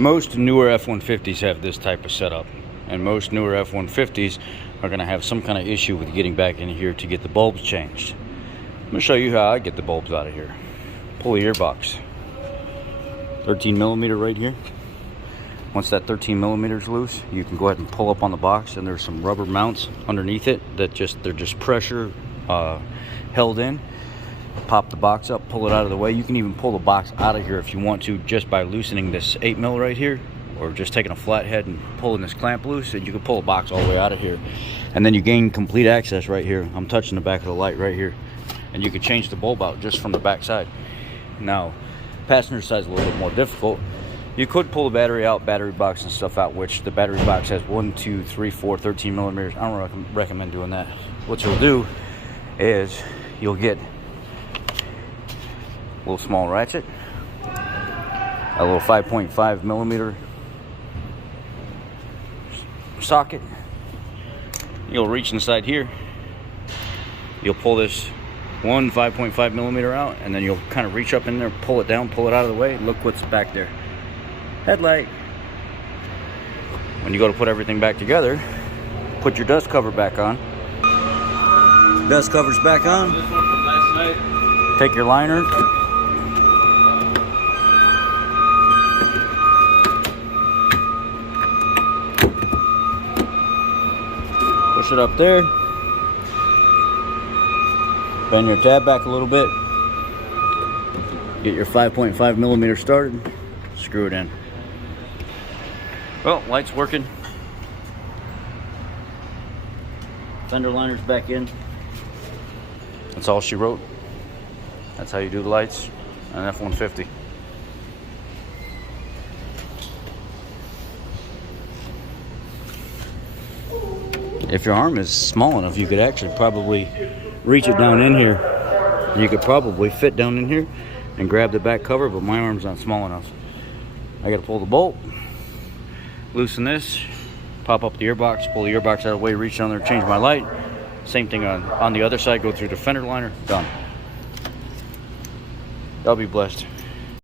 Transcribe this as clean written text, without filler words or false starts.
Most newer F150s have this type of setup, and most newer F150s are going to have some kind of issue with getting back in here to get the bulbs changed. I'm going to show you how I get the bulbs out of here. Pull the earbox, 13 millimeter right here. Once that 13 millimeter is loose, you can go ahead and pull up on the box, and there's some rubber mounts underneath it that they're just pressure held in. Pop the box up, pull it out of the way. You can even pull the box out of here if you want to, just by loosening this 8 mil right here, or just taking a flathead and pulling this clamp loose, and you can pull the box all the way out of here. And then you gain complete access right here. I'm touching the back of the light right here, and you can change the bulb out just from the back side. Now, passenger side is a little bit more difficult. You could pull the battery out, battery box and stuff out, which the battery box has 1, 2, 3, 4, 13 millimeters. I don't recommend doing that. What you'll do is you'll get a little small ratchet, a little 5.5 millimeter socket. You'll reach inside here. You'll pull this one 5.5 millimeter out, and then you'll kind of reach up in there, pull it down, pull it out of the way. Look what's back there. Headlight. When you go to put everything back together, put your dust cover back on. Dust cover's back on. This one from last night. Take your liner. Push it up there. Bend your tab back a little bit. Get your 5.5 millimeter started. Screw it in. Well, light's working. Fender liner's back in. That's all she wrote. That's how you do the lights on an F-150. If your arm is small enough, you could actually probably reach it down in here. You could probably fit down in here and grab the back cover, but my arm's not small enough. I gotta pull the bolt, loosen this, pop up the earbox, pull the earbox out of the way, reach down there, change my light. Same thing on the other side, go through the fender liner, done. Y'all be blessed.